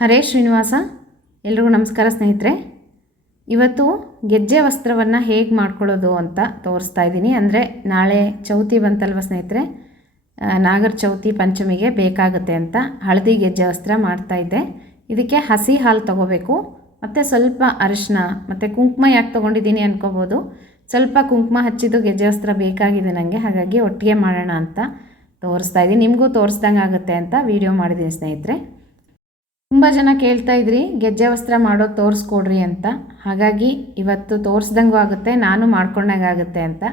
ಹರೇ ಶ್ರೀನಿವಾಸ, ಎಲ್ರಿಗೂ ನಮಸ್ಕಾರ ಸ್ನೇಹಿತರೆ. ಇವತ್ತು ಗೆಜ್ಜೆ ವಸ್ತ್ರವನ್ನು ಹೇಗೆ ಮಾಡ್ಕೊಳ್ಳೋದು ಅಂತ ತೋರಿಸ್ತಾ ಇದ್ದೀನಿ. ಅಂದರೆ ನಾಳೆ ಚೌತಿ ಬಂತಲ್ವ ಸ್ನೇಹಿತರೆ? ನಾಗರ ಚೌತಿ ಪಂಚಮಿಗೆ ಬೇಕಾಗುತ್ತೆ ಅಂತ ಹಳದಿ ಗೆಜ್ಜೆ ವಸ್ತ್ರ ಮಾಡ್ತಾಯಿದ್ದೆ ಇದಕ್ಕೆ ಹಸಿ ಹಾಲು ತೊಗೋಬೇಕು, ಮತ್ತು ಸ್ವಲ್ಪ ಅರಿಶಿನ ಮತ್ತು ಕುಂಕುಮ ಯಾಕೆ ತೊಗೊಂಡಿದ್ದೀನಿ ಅನ್ಕೋಬೋದು. ಸ್ವಲ್ಪ ಕುಂಕುಮ ಹಚ್ಚಿದ್ದು ಗೆಜ್ಜೆ ವಸ್ತ್ರ ಬೇಕಾಗಿದೆ ನನಗೆ ಹಾಗಾಗಿ ಒಟ್ಟಿಗೆ ಮಾಡೋಣ ಅಂತ ತೋರಿಸ್ತಾ ಇದ್ದೀನಿ. ನಿಮಗೂ ತೋರಿಸ್ದಂಗೆ ಆಗುತ್ತೆ ಅಂತ ವಿಡಿಯೋ ಮಾಡಿದ್ದೀನಿ ಸ್ನೇಹಿತರೆ. ತುಂಬ ಜನ ಕೇಳ್ತಾ ಇದ್ರಿ, ಗೆಜ್ಜೆ ವಸ್ತ್ರ ಮಾಡೋದು ತೋರಿಸ್ಕೊಡ್ರಿ ಅಂತ. ಹಾಗಾಗಿ ಇವತ್ತು ತೋರಿಸ್ದಂಗೂ ಆಗುತ್ತೆ, ನಾನು ಮಾಡ್ಕೊಂಡಂಗೆ ಆಗುತ್ತೆ ಅಂತ.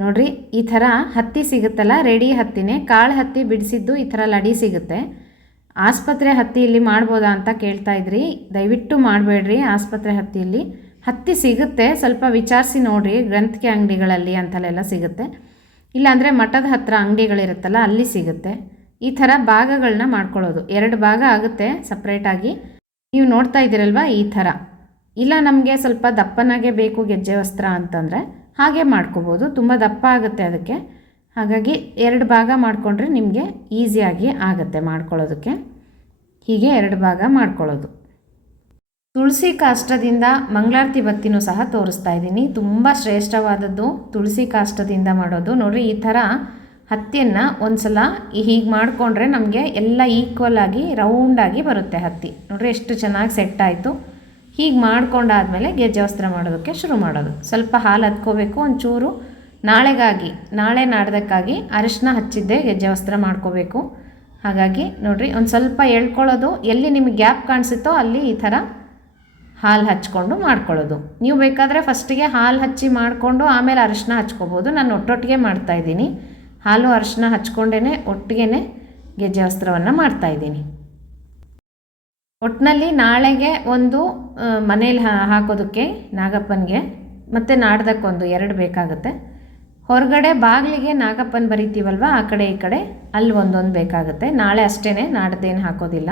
ನೋಡ್ರಿ, ಈ ಥರ ಹತ್ತಿ ಸಿಗುತ್ತಲ್ಲ, ರೆಡಿ ಹತ್ತಿನೇ, ಕಾಳು ಹತ್ತಿ ಬಿಡಿಸಿದ್ದು ಈ ಥರ ಲಡಿ ಸಿಗುತ್ತೆ. ಆಸ್ಪತ್ರೆ ಹತ್ತಿ ಇಲ್ಲಿ ಮಾಡ್ಬೋದಾ ಅಂತ ಕೇಳ್ತಾ ಇದ್ರಿ, ದಯವಿಟ್ಟು ಮಾಡಬೇಡ್ರಿ ಆಸ್ಪತ್ರೆ ಹತ್ತಿಯಲ್ಲಿ. ಹತ್ತಿ ಸಿಗುತ್ತೆ, ಸ್ವಲ್ಪ ವಿಚಾರಿಸಿ ನೋಡಿರಿ, ಗ್ರಂಥಿಕೆ ಅಂಗಡಿಗಳಲ್ಲಿ ಅಂತಲ್ಲೆಲ್ಲ ಸಿಗುತ್ತೆ. ಇಲ್ಲಾಂದರೆ ಮಠದ ಹತ್ತಿರ ಅಂಗಡಿಗಳಿರುತ್ತಲ್ಲ, ಅಲ್ಲಿ ಸಿಗುತ್ತೆ. ಈ ಥರ ಭಾಗಗಳನ್ನ ಮಾಡ್ಕೊಳ್ಳೋದು. ಎರಡು ಭಾಗ ಆಗುತ್ತೆ ಸಪ್ರೇಟಾಗಿ ನೀವು ನೋಡ್ತಾ ಇದ್ದೀರಲ್ವ ಈ ಥರ. ಇಲ್ಲ ನಮಗೆ ಸ್ವಲ್ಪ ದಪ್ಪನಾಗೆ ಬೇಕು ಗೆಜ್ಜೆ ವಸ್ತ್ರ ಅಂತಂದರೆ ಹಾಗೆ ಮಾಡ್ಕೋಬೋದು. ತುಂಬ ದಪ್ಪ ಆಗುತ್ತೆ ಅದಕ್ಕೆ. ಹಾಗಾಗಿ ಎರಡು ಭಾಗ ಮಾಡಿಕೊಂಡ್ರೆ ನಿಮಗೆ ಈಸಿಯಾಗಿ ಆಗುತ್ತೆ ಮಾಡ್ಕೊಳ್ಳೋದಕ್ಕೆ. ಹೀಗೆ ಎರಡು ಭಾಗ ಮಾಡ್ಕೊಳ್ಳೋದು. ತುಳಸಿ ಕಾಷ್ಟದಿಂದ ಮಂಗಳಾರತಿ ಬತ್ತಿನೂ ಸಹ ತೋರಿಸ್ತಾ ಇದ್ದೀನಿ. ತುಂಬ ಶ್ರೇಷ್ಠವಾದದ್ದು ತುಳಸಿ ಕಾಷ್ಟದಿಂದ ಮಾಡೋದು. ನೋಡಿರಿ ಈ ಥರ ಹತ್ತಿಯನ್ನು ಒಂದು ಸಲ ಹೀಗೆ ಮಾಡಿಕೊಂಡ್ರೆ ನಮಗೆ ಎಲ್ಲ ಈಕ್ವಲ್ ಆಗಿ ರೌಂಡಾಗಿ ಬರುತ್ತೆ ಹತ್ತಿ. ನೋಡ್ರಿ ಎಷ್ಟು ಚೆನ್ನಾಗಿ ಸೆಟ್ ಆಯಿತು. ಹೀಗೆ ಮಾಡ್ಕೊಂಡಾದಮೇಲೆ ಗೆಜ್ಜೆ ವಸ್ತ್ರ ಮಾಡೋದಕ್ಕೆ ಶುರು ಮಾಡೋದು. ಸ್ವಲ್ಪ ಹಾಲು ಹತ್ಕೋಬೇಕು ಒಂಚೂರು. ನಾಳೆಗಾಗಿ, ನಾಳೆ ನಾಡ್ದಕ್ಕಾಗಿ ಅರಿಶಿನ ಹಚ್ಚಿದ್ದೆ ಗೆಜ್ಜೆ ವಸ್ತ್ರ ಮಾಡ್ಕೋಬೇಕು. ಹಾಗಾಗಿ ನೋಡಿರಿ ಒಂದು ಸ್ವಲ್ಪ ಎಳ್ಕೊಳ್ಳೋದು. ಎಲ್ಲಿ ನಿಮಗೆ ಗ್ಯಾಪ್ ಕಾಣಿಸುತ್ತೋ ಅಲ್ಲಿ ಈ ಥರ ಹಾಲು ಹಚ್ಕೊಂಡು ಮಾಡ್ಕೊಳ್ಳೋದು. ನೀವು ಬೇಕಾದರೆ ಫಸ್ಟಿಗೆ ಹಾಲು ಹಚ್ಚಿ ಮಾಡಿಕೊಂಡು ಆಮೇಲೆ ಅರಿಶಿನ ಹಚ್ಕೋಬೋದು. ನಾನು ಒಟ್ಟೊಟ್ಟಿಗೆ ಮಾಡ್ತಾಯಿದ್ದೀನಿ ಹಾಲು ಅರಿಶಿನ ಹಚ್ಕೊಂಡೇ ಒಟ್ಟಿಗೆ ಗೆಜ್ಜೆ ವಸ್ತ್ರವನ್ನು ಮಾಡ್ತಾಯಿದ್ದೀನಿ ಒಟ್ಟಿನಲ್ಲಿ ನಾಳೆಗೆ ಒಂದು ಮನೇಲಿ ಹಾಕೋದಕ್ಕೆ ನಾಗಪ್ಪನಿಗೆ ಮತ್ತು ನಾಡ್ದಕ್ಕೊಂದು ಎರಡು ಬೇಕಾಗುತ್ತೆ. ಹೊರಗಡೆ ಬಾಗಿಲಿಗೆ ನಾಗಪ್ಪನ ಬರಿತೀವಲ್ವ, ಆ ಕಡೆ ಈ ಕಡೆ ಅಲ್ಲಿ ಒಂದೊಂದು ಬೇಕಾಗುತ್ತೆ. ನಾಳೆ ಅಷ್ಟೇ ನಾಡ್ದೇನು ಹಾಕೋದಿಲ್ಲ.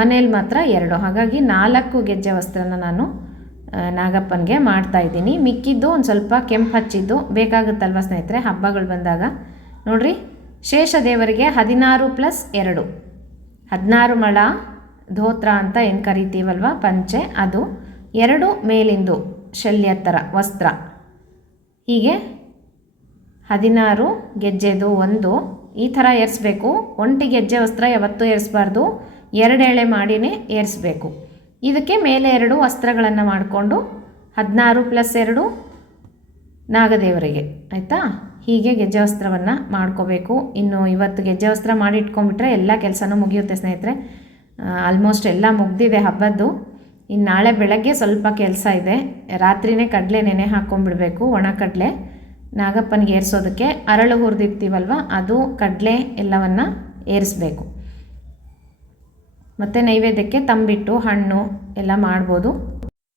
ಮನೇಲಿ ಮಾತ್ರ ಎರಡು. ಹಾಗಾಗಿ ನಾಲ್ಕು ಗೆಜ್ಜೆ ವಸ್ತ್ರನ ನಾನು ನಾಗಪ್ಪನಿಗೆ ಮಾಡ್ತಾ ಇದ್ದೀನಿ. ಮಿಕ್ಕಿದ್ದು ಒಂದು ಸ್ವಲ್ಪ ಕೆಂಪು ಹಚ್ಚಿದ್ದು ಬೇಕಾಗುತ್ತಲ್ವ ಸ್ನೇಹಿತರೆ? ಹಬ್ಬಗಳು ಬಂದಾಗ ನೋಡ್ರಿ. ಶೇಷ ದೇವರಿಗೆ ಹದಿನಾರು ಪ್ಲಸ್ ಎರಡು. ಹದಿನಾರು ಮಳ, ಧೋತ್ರ ಅಂತ ಏನು ಕರಿತೀವಲ್ವ? ಪಂಚೆ, ಅದು ಎರಡು ಮೇಲಿಂದು ಶಲ್ಯ ಥರ ವಸ್ತ್ರ. ಹೀಗೆ ಹದಿನಾರು ಗೆಜ್ಜೆದು ಒಂದು, ಈ ಥರ ಏರಿಸ್ಬೇಕು. ಒಂಟಿ ಗೆಜ್ಜೆ ವಸ್ತ್ರ ಯಾವತ್ತೂ ಏರಿಸ್ಬಾರ್ದು. ಎರಡು ಎಳೆ ಮಾಡಿನೇ ಏರಿಸ್ಬೇಕು. ಇದಕ್ಕೆ ಮೇಲೆ ಎರಡು ವಸ್ತ್ರಗಳನ್ನು ಮಾಡಿಕೊಂಡು ಹದಿನಾರು ಪ್ಲಸ್ ಎರಡು ನಾಗದೇವರಿಗೆ. ಆಯಿತಾ? ಹೀಗೆ ಗೆಜ್ಜೆ ವಸ್ತ್ರವನ್ನು ಮಾಡ್ಕೋಬೇಕು. ಇನ್ನು ಇವತ್ತು ಗೆಜ್ಜೆ ವಸ್ತ್ರ ಮಾಡಿ ಇಟ್ಕೊಂಡ್ಬಿಟ್ರೆ ಎಲ್ಲ ಕೆಲಸನೂ ಮುಗಿಯುತ್ತೆ ಸ್ನೇಹಿತರೆ. ಆಲ್ಮೋಸ್ಟ್ ಎಲ್ಲ ಮುಗ್ದಿದೆ ಹಬ್ಬದ್ದು. ಇನ್ನು ನಾಳೆ ಬೆಳಗ್ಗೆ ಸ್ವಲ್ಪ ಕೆಲಸ ಇದೆ. ರಾತ್ರಿನೇ ಕಡಲೆ ನೆನೆ ಹಾಕ್ಕೊಂಡ್ಬಿಡ್ಬೇಕು ಒಣ ಕಡಲೆ. ನಾಗಪ್ಪನಿಗೆ ಏರಿಸೋದಕ್ಕೆ ಅರಳು ಹುರಿದಿರ್ತೀವಲ್ವ ಅದು ಕಡಲೆ ಎಲ್ಲವನ್ನು ಏರಿಸ್ಬೇಕು. ಮತ್ತು ನೈವೇದ್ಯಕ್ಕೆ ತಂಬಿಟ್ಟು ಹಣ್ಣು ಎಲ್ಲ ಮಾಡ್ಬೋದು.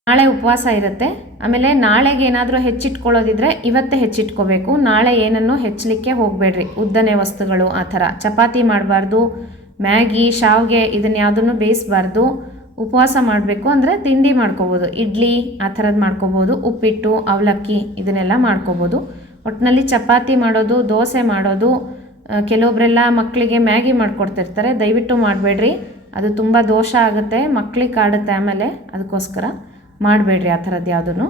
ನಾಳೆ ಉಪವಾಸ ಇರುತ್ತೆ. ಆಮೇಲೆ ನಾಳೆಗೆ ಏನಾದರೂ ಹೆಚ್ಚಿಟ್ಕೊಳ್ಳೋದಿದ್ರೆ ಇವತ್ತೇ ಹೆಚ್ಚಿಟ್ಕೋಬೇಕು. ನಾಳೆ ಏನನ್ನು ಹೆಚ್ಚಲಿಕ್ಕೆ ಹೋಗಬೇಡ್ರಿ. ಉದ್ದನೆ ವಸ್ತುಗಳು ಆ ಥರ. ಚಪಾತಿ ಮಾಡಬಾರ್ದು, ಮ್ಯಾಗಿ, ಶಾವ್ಗೆ ಇದನ್ನು ಯಾವುದನ್ನು ಬೇಯಿಸಬಾರ್ದು. ಉಪವಾಸ ಮಾಡಬೇಕು ಅಂದರೆ ತಿಂಡಿ ಮಾಡ್ಕೋಬೋದು. ಇಡ್ಲಿ ಆ ಥರದ್ದು ಮಾಡ್ಕೋಬೋದು. ಉಪ್ಪಿಟ್ಟು, ಅವಲಕ್ಕಿ ಇದನ್ನೆಲ್ಲ ಮಾಡ್ಕೋಬೋದು. ಒಟ್ಟಿನಲ್ಲಿ ಚಪಾತಿ ಮಾಡೋದು, ದೋಸೆ ಮಾಡೋದು ಕೆಲವೊಬ್ಬರೆಲ್ಲ ಮಕ್ಕಳಿಗೆ ಮ್ಯಾಗಿ ಮಾಡಿಕೊಡ್ತಿರ್ತಾರೆ. ದಯವಿಟ್ಟು ಮಾಡಬೇಡ್ರಿ. ಅದು ತುಂಬ ದೋಷ ಆಗುತ್ತೆ ಮಕ್ಕಳಿಗೆ ಕಾಡುತ್ತೆ ಆಮೇಲೆ ಅದಕ್ಕೋಸ್ಕರ. ಮಾಡಬೇಡ್ರಿ ಆ ಥರದ್ದು ಯಾವುದೂ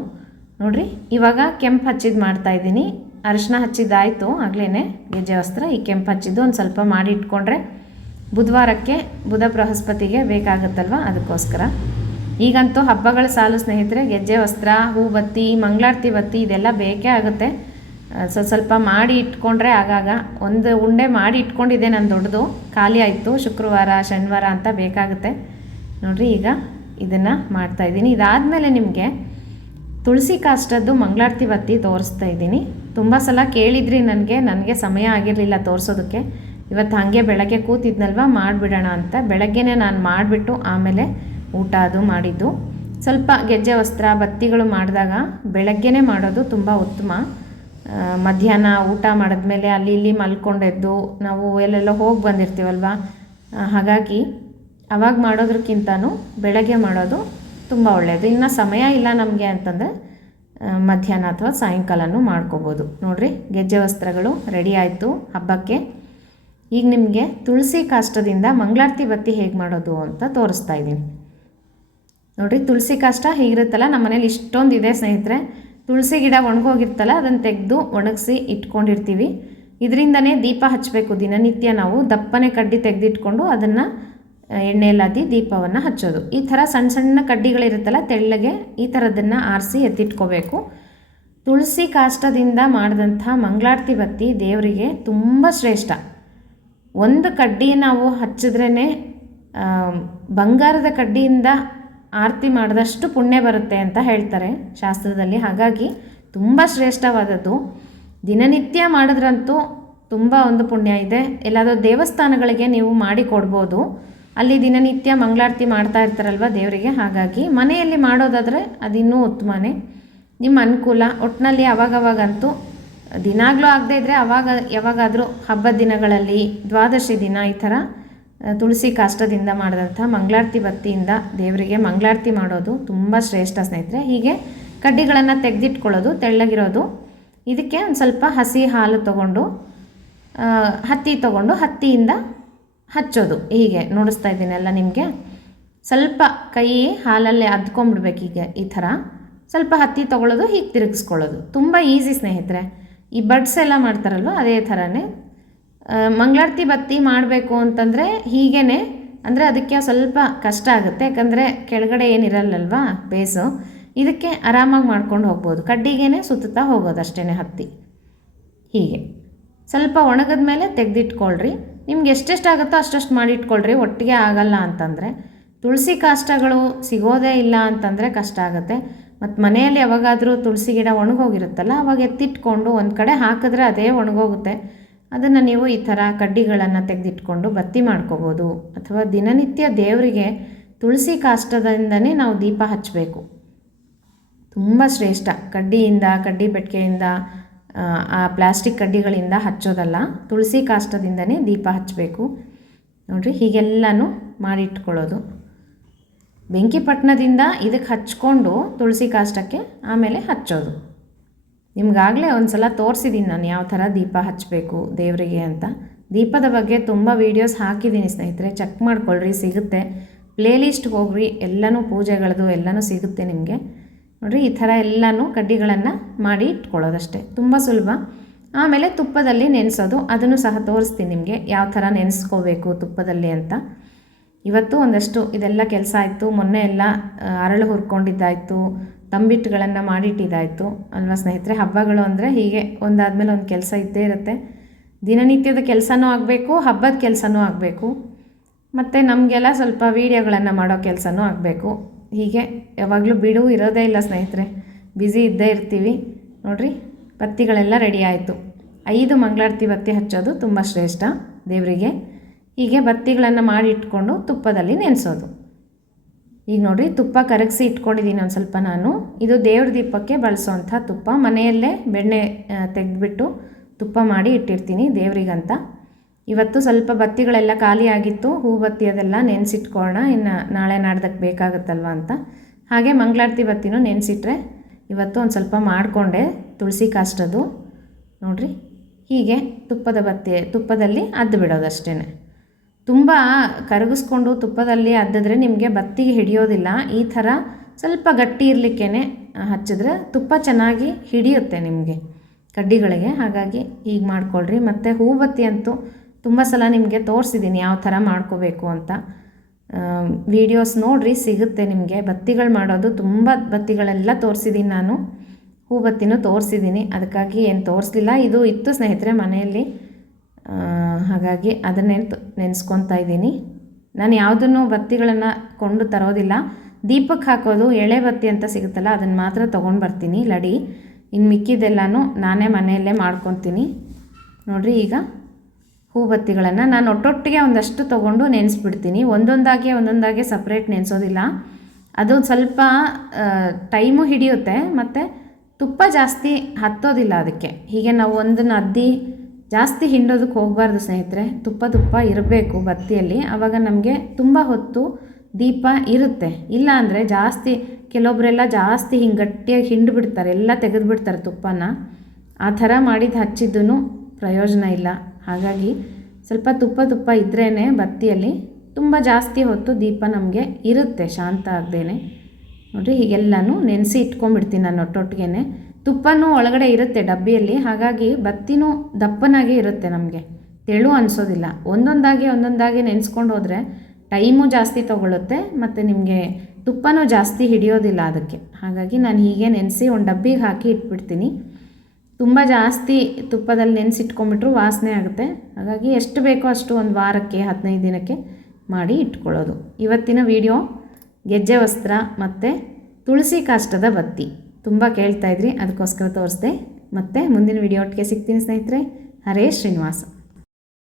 ನೋಡಿರಿ, ಇವಾಗ ಕೆಂಪು ಹಚ್ಚಿದ್ದು ಮಾಡ್ತಾಯಿದ್ದೀನಿ ಅರಿಶಿನ ಹಚ್ಚಿದ್ದಾಯಿತು ಆಗಲೇ ಗೆಜ್ಜೆ ವಸ್ತ್ರ. ಈ ಕೆಂಪು ಹಚ್ಚಿದ್ದು ಒಂದು ಸ್ವಲ್ಪ ಮಾಡಿ ಇಟ್ಕೊಂಡ್ರೆ ಬುಧವಾರಕ್ಕೆ ಬುಧ ಬೃಹಸ್ಪತಿಗೆ ಬೇಕಾಗುತ್ತಲ್ವ? ಅದಕ್ಕೋಸ್ಕರ. ಈಗಂತೂ ಹಬ್ಬಗಳ ಸಾಲು ಸ್ನೇಹಿತರೆ, ಗೆಜ್ಜೆ ವಸ್ತ್ರ ಹೂ ಬತ್ತಿ ಮಂಗಳಾರತಿ ಬತ್ತಿ ಇದೆಲ್ಲ ಬೇಕೇ ಆಗುತ್ತೆ. ಸ್ವಲ್ಪ ಸ್ವಲ್ಪ ಮಾಡಿ ಇಟ್ಕೊಂಡ್ರೆ ಆಗಾಗ ಒಂದು ಉಂಡೆ ಮಾಡಿ ಇಟ್ಕೊಂಡಿದ್ದೆ ನಾನು ದೊಡ್ಡದು. ಖಾಲಿ ಆಯಿತು, ಶುಕ್ರವಾರ, ಶನಿವಾರ ಅಂತ ಬೇಕಾಗುತ್ತೆ. ನೋಡಿರಿ ಈಗ ಇದನ್ನು ಮಾಡ್ತಾಯಿದ್ದೀನಿ ಇದಾದಮೇಲೆ ನಿಮಗೆ ತುಳಸಿ ಕಾಷ್ಟದ್ದು ಮಂಗಳಾರತಿ ಬತ್ತಿ ತೋರಿಸ್ತಾ ಇದ್ದೀನಿ. ತುಂಬ ಸಲ ಕೇಳಿದ್ರಿ ನನಗೆ ನನಗೆ ಸಮಯ ಆಗಿರಲಿಲ್ಲ ತೋರಿಸೋದಕ್ಕೆ. ಇವತ್ತು ಹಾಗೆ ಬೆಳಗ್ಗೆ ಕೂತಿದ್ನಲ್ವ, ಮಾಡಿಬಿಡೋಣ ಅಂತ. ಬೆಳಗ್ಗೆನೇ ನಾನು ಮಾಡಿಬಿಟ್ಟು ಆಮೇಲೆ ಊಟ ಅದು ಮಾಡಿದ್ದು. ಸ್ವಲ್ಪ ಗೆಜ್ಜೆ ವಸ್ತ್ರ ಬತ್ತಿಗಳು ಮಾಡಿದಾಗ ಬೆಳಗ್ಗೆನೇ ಮಾಡೋದು ತುಂಬ ಉತ್ತಮ. ಮಧ್ಯಾಹ್ನ ಊಟ ಮಾಡಿದ್ಮೇಲೆ ಅಲ್ಲಿ ಇಲ್ಲಿ ಮಲ್ಕೊಂಡೆದ್ದು, ನಾವು ಎಲ್ಲೆಲ್ಲೋ ಹೋಗಿ ಬಂದಿರ್ತೀವಲ್ವ? ಹಾಗಾಗಿ ಅವಾಗ ಮಾಡೋದಕ್ಕಿಂತ ಬೆಳಗ್ಗೆ ಮಾಡೋದು ತುಂಬ ಒಳ್ಳೆಯದು ಇನ್ನು ಸಮಯ ಇಲ್ಲ ನಮಗೆ ಅಂತಂದರೆ ಮಧ್ಯಾಹ್ನ ಅಥವಾ ಸಾಯಂಕಾಲನೂ ಮಾಡ್ಕೋಬೋದು. ನೋಡಿರಿ, ಗೆಜ್ಜೆ ವಸ್ತ್ರಗಳು ರೆಡಿ ಆಯಿತು ಹಬ್ಬಕ್ಕೆ. ಈಗ ನಿಮಗೆ ತುಳಸಿ ಕಾಷ್ಟದಿಂದ ಮಂಗಳಾರತಿ ಬತ್ತಿ ಹೇಗೆ ಮಾಡೋದು ಅಂತ ತೋರಿಸ್ತಾ ಇದ್ದೀನಿ. ನೋಡಿರಿ, ತುಳಸಿ ಕಾಷ್ಟ ಹೀಗಿರುತ್ತಲ್ಲ, ನಮ್ಮ ಮನೇಲಿ ಇಷ್ಟೊಂದು ಇದೆ ಸ್ನೇಹಿತರೆ. ತುಳಸಿ ಗಿಡ ಒಣಗೋಗಿರ್ತಲ್ಲ, ಅದನ್ನು ತೆಗೆದು ಒಣಗಿಸಿ ಇಟ್ಕೊಂಡಿರ್ತೀವಿ. ಇದರಿಂದನೇ ದೀಪ ಹಚ್ಚಬೇಕು ದಿನನಿತ್ಯ ನಾವು. ದಪ್ಪನೆ ಕಡ್ಡಿ ತೆಗೆದಿಟ್ಕೊಂಡು ಅದನ್ನು ಎಣ್ಣೆಯಲ್ಲಾದಿ ದೀಪವನ್ನು ಹಚ್ಚೋದು. ಈ ಥರ ಸಣ್ಣ ಸಣ್ಣ ಕಡ್ಡಿಗಳಿರುತ್ತಲ್ಲ, ತೆಳ್ಳಗೆ ಈ ಥರದನ್ನು ಆರಿಸಿ ಎತ್ತಿಟ್ಕೋಬೇಕು. ತುಳಸಿ ಕಾಷ್ಟದಿಂದ ಮಾಡಿದಂಥ ಮಂಗಳಾರತಿ ಬತ್ತಿ ದೇವರಿಗೆ ತುಂಬ ಶ್ರೇಷ್ಠ. ಒಂದು ಕಡ್ಡಿ ನಾವು ಹಚ್ಚಿದ್ರೇ ಬಂಗಾರದ ಕಡ್ಡಿಯಿಂದ ಆರತಿ ಮಾಡಿದಷ್ಟು ಪುಣ್ಯ ಬರುತ್ತೆ ಅಂತ ಹೇಳ್ತಾರೆ ಶಾಸ್ತ್ರದಲ್ಲಿ. ಹಾಗಾಗಿ ತುಂಬ ಶ್ರೇಷ್ಠವಾದದ್ದು. ದಿನನಿತ್ಯ ಮಾಡಿದ್ರಂತೂ ತುಂಬ ಒಂದು ಪುಣ್ಯ ಇದೆ. ಎಲ್ಲಾದರೂ ದೇವಸ್ಥಾನಗಳಿಗೆ ನೀವು ಮಾಡಿ ಕೊಡ್ಬೋದು. ಅಲ್ಲಿ ದಿನನಿತ್ಯ ಮಂಗಳಾರತಿ ಮಾಡ್ತಾ ಇರ್ತಾರಲ್ವ ದೇವರಿಗೆ? ಹಾಗಾಗಿ ಮನೆಯಲ್ಲಿ ಮಾಡೋದಾದರೆ ಅದಿನ್ನೂ ಉತ್ತಮನೇ. ನಿಮ್ಮ ಅನುಕೂಲ. ಒಟ್ಟಿನಲ್ಲಿ ಅವಾಗವಾಗಂತೂ ದಿನಾಗಲೂ ಆಗದೇ ಇದ್ದರೆ ಅವಾಗ ಯಾವಾಗಾದರೂ ಹಬ್ಬದ ದಿನಗಳಲ್ಲಿ, ದ್ವಾದಶಿ ದಿನ ಈ ಥರ ತುಳಸಿ ಕಾಷ್ಟದಿಂದ ಮಾಡಿದಂಥ ಮಂಗಳಾರತಿ ಬತ್ತಿಯಿಂದ ದೇವರಿಗೆ ಮಂಗಳಾರತಿ ಮಾಡೋದು ತುಂಬ ಶ್ರೇಷ್ಠ ಸ್ನೇಹಿತರೆ. ಹೀಗೆ ಕಡ್ಡಿಗಳನ್ನು ತೆಗೆದಿಟ್ಕೊಳ್ಳೋದು, ತೆಳ್ಳಗಿರೋದು. ಇದಕ್ಕೆ ಒಂದು ಸ್ವಲ್ಪ ಹಸಿ ಹಾಲು ತಗೊಂಡು ಹತ್ತಿ ತಗೊಂಡು ಹತ್ತಿಯಿಂದ ಹಚ್ಚೋದು. ಹೀಗೆ ನೋಡಿಸ್ತಾ ಇದ್ದೀನಲ್ಲ ನಿಮಗೆ? ಸ್ವಲ್ಪ ಕೈ ಹಾಲಲ್ಲೇ ಅದ್ಕೊಂಬಿಡ್ಬೇಕು ಹೀಗೆ ಈ ಥರ. ಸ್ವಲ್ಪ ಹತ್ತಿ ತೊಗೊಳ್ಳೋದು, ಹೀಗೆ ತಿರುಗಿಸ್ಕೊಳ್ಳೋದು. ತುಂಬ ಈಸಿ ಸ್ನೇಹಿತರೆ. ಈ ಬಡ್ಸ್ ಎಲ್ಲ ಮಾಡ್ತಾರಲ್ವ, ಅದೇ ಥರನೇ. ಮಂಗಳಾರತಿ ಬತ್ತಿ ಮಾಡಬೇಕು ಅಂತಂದರೆ ಹೀಗೇ ಅಂದರೆ ಅದಕ್ಕೆ ಸ್ವಲ್ಪ ಕಷ್ಟ ಆಗುತ್ತೆ. ಯಾಕಂದರೆ ಕೆಳಗಡೆ ಏನಿರಲ್ಲಲ್ವಾ, ಬೇಸು. ಇದಕ್ಕೆ ಆರಾಮಾಗಿ ಮಾಡ್ಕೊಂಡು ಹೋಗ್ಬೋದು. ಕಡ್ಡಿಗೇ ಸುತ್ತುತ್ತಾ ಹೋಗೋದು ಅಷ್ಟೇ ಹತ್ತಿ. ಹೀಗೆ. ಸ್ವಲ್ಪ ಒಣಗಿದ ಮೇಲೆ ತೆಗೆದಿಟ್ಕೊಳ್ರಿ. ನಿಮ್ಗೆ ಎಷ್ಟೆಷ್ಟು ಆಗುತ್ತೋ ಅಷ್ಟಷ್ಟು ಮಾಡಿ ಇಟ್ಕೊಳ್ರಿ ಒಟ್ಟಿಗೆ ಆಗಲ್ಲ ಅಂತಂದರೆ. ತುಳಸಿ ಕಾಷ್ಟಗಳು ಸಿಗೋದೇ ಇಲ್ಲ ಅಂತಂದರೆ ಕಷ್ಟ ಆಗುತ್ತೆ. ಮತ್ತು ಮನೆಯಲ್ಲಿ ಯಾವಾಗಾದರೂ ತುಳಸಿ ಗಿಡ ಒಣಗೋಗಿರುತ್ತಲ್ಲ, ಅವಾಗ ಎತ್ತಿಟ್ಕೊಂಡು ಒಂದು ಕಡೆ ಹಾಕಿದ್ರೆ ಅದೇ ಒಣಗೋಗುತ್ತೆ. ಅದನ್ನು ನೀವು ಈ ಥರ ಕಡ್ಡಿಗಳನ್ನು ತೆಗೆದಿಟ್ಕೊಂಡು ಬತ್ತಿ ಮಾಡ್ಕೋಬೋದು. ಅಥವಾ ದಿನನಿತ್ಯ ದೇವರಿಗೆ ತುಳಸಿ ಕಾಷ್ಟದಿಂದನೇ ನಾವು ದೀಪ ಹಚ್ಚಬೇಕು ತುಂಬ ಶ್ರೇಷ್ಠ. ಕಡ್ಡಿಯಿಂದ, ಕಡ್ಡಿ ಬೆಟ್ಕೆಯಿಂದ ಆ, ಪ್ಲಾಸ್ಟಿಕ್ ಕಡ್ಡಿಗಳಿಂದ ಹಚ್ಚೋದಲ್ಲ ತುಳಸಿ ಕಾಷ್ಟದಿಂದನೇ ದೀಪ ಹಚ್ಚಬೇಕು. ನೋಡಿರಿ ಹೀಗೆಲ್ಲನೂ ಮಾಡಿಟ್ಕೊಳ್ಳೋದು. ಬೆಂಕಿಪಟ್ಟಣದಿಂದ ಇದಕ್ಕೆ ಹಚ್ಕೊಂಡು ತುಳಸಿ ಕಾಷ್ಟಕ್ಕೆ ಆಮೇಲೆ ಹಚ್ಚೋದು. ನಿಮಗಾಗಲೇ ಒಂದು ಸಲ ತೋರಿಸಿದ್ದೀನಿ ನಾನು ಯಾವ ಥರ ದೀಪ ಹಚ್ಚಬೇಕು ದೇವರಿಗೆ ಅಂತ. ದೀಪದ ಬಗ್ಗೆ ತುಂಬ ವೀಡಿಯೋಸ್ ಹಾಕಿದ್ದೀನಿ ಸ್ನೇಹಿತರೆ ಚೆಕ್ ಮಾಡ್ಕೊಳ್ರಿ ಸಿಗುತ್ತೆ. ಪ್ಲೇಲಿಸ್ಟ್ಗೆ ಹೋಗ್ರಿ ಎಲ್ಲನೂ ಪೂಜೆಗಳದು ಎಲ್ಲನೂ ಸಿಗುತ್ತೆ ನಿಮಗೆ. ನೋಡಿರಿ, ಈ ಥರ ಎಲ್ಲನೂ ಕಡ್ಡಿಗಳನ್ನು ಮಾಡಿ ಇಟ್ಕೊಳ್ಳೋದಷ್ಟೇ. ತುಂಬ ಸುಲಭ. ಆಮೇಲೆ ತುಪ್ಪದಲ್ಲಿ ನೆನೆಸೋದು. ಅದನ್ನು ಸಹ ತೋರಿಸ್ತೀನಿ ನಿಮಗೆ ಯಾವ ಥರ ನೆನೆಸ್ಕೋಬೇಕು ತುಪ್ಪದಲ್ಲಿ ಅಂತ. ಇವತ್ತು ಒಂದಷ್ಟು ಇದೆಲ್ಲ ಕೆಲಸ ಆಯಿತು. ಮೊನ್ನೆ ಎಲ್ಲ ಅರಳು ಹುರ್ಕೊಂಡಿದ್ದಾಯಿತು. ತಂಬಿಟ್ಟುಗಳನ್ನು ಮಾಡಿಟ್ಟಿದ್ದಾಯಿತು. ಅಲ್ವಾ ಸ್ನೇಹಿತರೆ? ಹಬ್ಬಗಳು ಅಂದರೆ ಹೀಗೆ ಒಂದಾದ್ಮೇಲೆ ಒಂದು ಕೆಲಸ ಇದ್ದೇ ಇರುತ್ತೆ. ದಿನನಿತ್ಯದ ಕೆಲಸನೂ ಆಗಬೇಕು, ಹಬ್ಬದ ಕೆಲಸನೂ ಆಗಬೇಕು. ಮತ್ತು ನಮಗೆಲ್ಲ ಸ್ವಲ್ಪ ವೀಡಿಯೋಗಳನ್ನು ಮಾಡೋ ಕೆಲಸನೂ ಆಗಬೇಕು. ಹೀಗೆ ಯಾವಾಗಲೂ ಬಿಡು, ಇರೋದೇ ಇಲ್ಲ ಸ್ನೇಹಿತರೆ. ಬ್ಯುಸಿ ಇದ್ದೇ ಇರ್ತೀವಿ. ನೋಡಿರಿ, ಬತ್ತಿಗಳೆಲ್ಲ ರೆಡಿ ಆಯಿತು. ಐದು ಮಂಗಳಾರತಿ ಬತ್ತಿ ಹಚ್ಚೋದು ತುಂಬ ಶ್ರೇಷ್ಠ ದೇವರಿಗೆ. ಹೀಗೆ ಬತ್ತಿಗಳನ್ನು ಮಾಡಿ ಇಟ್ಕೊಂಡು ತುಪ್ಪದಲ್ಲಿ ನೆನೆಸೋದು. ಈಗ ನೋಡಿರಿ, ತುಪ್ಪ ಕರಗಿಸಿ ಇಟ್ಕೊಂಡಿದ್ದೀನಿ ಒಂದು ಸ್ವಲ್ಪ ನಾನು. ಇದು ದೇವ್ರ ದೀಪಕ್ಕೆ ಬಳಸೋವಂಥ ತುಪ್ಪ. ಮನೆಯಲ್ಲೇ ಬೆಣ್ಣೆ ತೆಗೆದ್ಬಿಟ್ಟು ತುಪ್ಪ ಮಾಡಿ ಇಟ್ಟಿರ್ತೀನಿ ದೇವರಿಗಂತ. ಇವತ್ತು ಸ್ವಲ್ಪ ಬತ್ತಿಗಳೆಲ್ಲ ಖಾಲಿ ಆಗಿತ್ತು ಹೂ ಬತ್ತಿ ಅದೆಲ್ಲ ನೆನೆಸಿಟ್ಕೊಳ್ಳೋಣ ಇನ್ನು ನಾಳೆ ನಾಡ್ದಕ್ಕೆ ಬೇಕಾಗುತ್ತಲ್ವ ಅಂತ. ಹಾಗೆ ಮಂಗಳಾರತಿ ಬತ್ತಿನೂ ನೆನೆಸಿಟ್ರೆ ಇವತ್ತು ಒಂದು ಸ್ವಲ್ಪ ಮಾಡಿಕೊಂಡೆ, ತುಳಸಿ ಕಾಷ್ಟದು ನೋಡಿರಿ, ಹೀಗೆ ತುಪ್ಪದ ಬತ್ತಿ, ತುಪ್ಪದಲ್ಲಿ ಅದ್ದು ಬಿಡೋದು ಅಷ್ಟೇ ತುಂಬ ಕರಗಿಸ್ಕೊಂಡು ತುಪ್ಪದಲ್ಲಿ ಅದ್ದಿದ್ರೆ ನಿಮಗೆ ಬತ್ತಿಗೆ ಹಿಡಿಯೋದಿಲ್ಲ. ಈ ಥರ ಸ್ವಲ್ಪ ಗಟ್ಟಿ ಇರಲಿಕ್ಕೇ ಹಚ್ಚಿದ್ರೆ ತುಪ್ಪ ಚೆನ್ನಾಗಿ ಹಿಡಿಯುತ್ತೆ ನಿಮಗೆ ಕಡ್ಡಿಗಳಿಗೆ. ಹಾಗಾಗಿ ಹೀಗೆ ಮಾಡ್ಕೊಳ್ರಿ. ಮತ್ತು ಹೂಬತ್ತಿ ಅಂತೂ ತುಂಬ ಸಲ ನಿಮಗೆ ತೋರಿಸಿದ್ದೀನಿ ಯಾವ ಥರ ಮಾಡ್ಕೋಬೇಕು ಅಂತ. ವೀಡಿಯೋಸ್ ನೋಡಿರಿ, ಸಿಗುತ್ತೆ ನಿಮಗೆ. ಬತ್ತಿಗಳು ಮಾಡೋದು ತುಂಬ ಬತ್ತಿಗಳೆಲ್ಲ ತೋರಿಸಿದ್ದೀನಿ ನಾನು. ಹೂಬತ್ತಿನೂ ತೋರಿಸಿದ್ದೀನಿ ಅದಕ್ಕಾಗಿ ಏನು ತೋರಿಸ್ಲಿಲ್ಲ. ಇದು ಇತ್ತು ಸ್ನೇಹಿತರೆ ಮನೆಯಲ್ಲಿ. ಹಾಗಾಗಿ ಅದನ್ನೇ ನೆನೆಸ್ಕೊತಾ ಇದ್ದೀನಿ. ನಾನು ಯಾವುದನ್ನು ಬತ್ತಿಗಳನ್ನು ಕೊಂಡು ತರೋದಿಲ್ಲ. ದೀಪಕ್ಕೆ ಹಾಕೋದು ಎಳೆ ಬತ್ತಿ ಅಂತ ಸಿಗುತ್ತಲ್ಲ ಅದನ್ನು ಮಾತ್ರ ತೊಗೊಂಡು ಬರ್ತೀನಿ, ಲಡಿ. ಇನ್ನು ಮಿಕ್ಕಿದೆಲ್ಲನೂ ನಾನೇ ಮನೆಯಲ್ಲೇ ಮಾಡ್ಕೊತೀನಿ. ನೋಡಿರಿ ಈಗ. ಹೂಬತ್ತಿಗಳನ್ನು ನಾನು ಒಟ್ಟೊಟ್ಟಿಗೆ ಒಂದಷ್ಟು ತೊಗೊಂಡು ನೆನೆಸ್ಬಿಡ್ತೀನಿ. ಒಂದೊಂದಾಗಿ ಒಂದೊಂದಾಗಿ ಸಪ್ರೇಟ್ ನೆನೆಸೋದಿಲ್ಲ. ಅದು ಸ್ವಲ್ಪ ಟೈಮು ಹಿಡಿಯುತ್ತೆ, ಮತ್ತು ತುಪ್ಪ ಜಾಸ್ತಿ ಹತ್ತೋದಿಲ್ಲ ಅದಕ್ಕೆ. ಹೀಗೆ ನಾವು ಒಂದನ್ನು ಅದ್ದಿ ಜಾಸ್ತಿ ಹಿಂಡೋದಕ್ಕೆ ಹೋಗಬಾರ್ದು ಸ್ನೇಹಿತರೆ. ತುಪ್ಪ ತುಪ್ಪ ಇರಬೇಕು ಬತ್ತಿಯಲ್ಲಿ. ಆವಾಗ ನಮಗೆ ತುಂಬ ಹೊತ್ತು ದೀಪ ಇರುತ್ತೆ. ಇಲ್ಲ ಅಂದರೆ ಜಾಸ್ತಿ ಕೆಲವೊಬ್ಬರೆಲ್ಲ ಜಾಸ್ತಿ ಹಿಂಗೆ ಗಟ್ಟಿಯಾಗಿ ಹಿಂಡ್ಬಿಡ್ತಾರೆ. ಎಲ್ಲ ತೆಗೆದುಬಿಡ್ತಾರೆ ತುಪ್ಪನ. ಆ ಥರ ಮಾಡಿದ್ದು ಹಚ್ಚಿದ್ದೂ ಪ್ರಯೋಜನ ಇಲ್ಲ. ಹಾಗಾಗಿ ಸ್ವಲ್ಪ ತುಪ್ಪ ತುಪ್ಪ ಇದ್ರೇ ಬತ್ತಿಯಲ್ಲಿ ತುಂಬ ಜಾಸ್ತಿ ಹೊತ್ತು ದೀಪ ನಮಗೆ ಇರುತ್ತೆ, ಶಾಂತ ಆಗದೇನೆ. ನೋಡಿರಿ, ಹೀಗೆಲ್ಲನೂ ನೆನೆಸಿ ಇಟ್ಕೊಂಡ್ಬಿಡ್ತೀನಿ ನಾನು ಒಟ್ಟೊಟ್ಟಿಗೆ ತುಪ್ಪನೂ ಒಳಗಡೆ ಇರುತ್ತೆ ಡಬ್ಬಿಯಲ್ಲಿ, ಹಾಗಾಗಿ ಬತ್ತಿನೂ ದಪ್ಪನಾಗೇ ಇರುತ್ತೆ ನಮಗೆ. ತೆಳು ಅನಿಸೋದಿಲ್ಲ. ಒಂದೊಂದಾಗಿ ಒಂದೊಂದಾಗಿ ನೆನೆಸ್ಕೊಂಡು ಹೋದರೆ ಟೈಮು ಜಾಸ್ತಿ ತೊಗೊಳುತ್ತೆ, ಮತ್ತು ನಿಮಗೆ ತುಪ್ಪನೂ ಜಾಸ್ತಿ ಹಿಡಿಯೋದಿಲ್ಲ ಅದಕ್ಕೆ. ಹಾಗಾಗಿ ನಾನು ಹೀಗೆ ನೆನೆಸಿ ಒಂದು ಡಬ್ಬಿಗೆ ಹಾಕಿ ಇಟ್ಬಿಡ್ತೀನಿ. ತುಂಬ ಜಾಸ್ತಿ ತುಪ್ಪದಲ್ಲಿ ನೆನೆಸಿಟ್ಕೊಂಬಿಟ್ರು ವಾಸನೆ ಆಗುತ್ತೆ. ಹಾಗಾಗಿ ಎಷ್ಟು ಬೇಕೋ ಅಷ್ಟು ಒಂದು ವಾರಕ್ಕೆ, ಹದಿನೈದು ದಿನಕ್ಕೆ ಮಾಡಿ ಇಟ್ಕೊಳ್ಳೋದು. ಇವತ್ತಿನ ವಿಡಿಯೋ, ಗೆಜ್ಜೆ ವಸ್ತ್ರ ಮತ್ತು ತುಳಸಿ ಕಾಷ್ಟದ ಬತ್ತಿ. ತುಂಬ ಕೇಳ್ತಾಯಿದ್ರಿ ಅದಕ್ಕೋಸ್ಕರ ತೋರಿಸ್ದೆ. ಮತ್ತು ಮುಂದಿನ ವಿಡಿಯೋ ಒಟ್ಟಿಗೆ ಸಿಗ್ತೀನಿ ಸ್ನೇಹಿತರೆ. ಹರೇ ಶ್ರೀನಿವಾಸ.